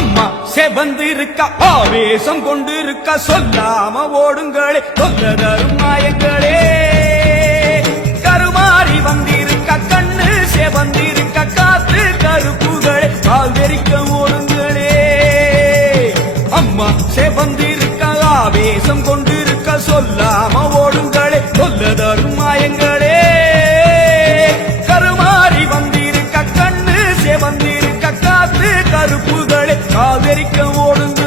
அம்மா செவந்திருக்க ஆவேசம் கொண்டிருக்க சொல்லாம ஓடுங்களே சொல்ல தரும் மாயங்களே கருமாறி வந்திருக்க கண்ணு செவந்திருக்க காத்து கருப்புகளே கால்வெறிக்க ஓடுங்களே அம்மா செவந்திருக்க ஆவேசம் கொண்டிருக்க சொல்லாம ஓடுங்களே சொல்ல தரும் மாயங்களே கருமாறி வந்திருக்க கண்ணு செவந்திருக்க காத்து கருப்புகளே கால்வெறிக்க ஓடுங்க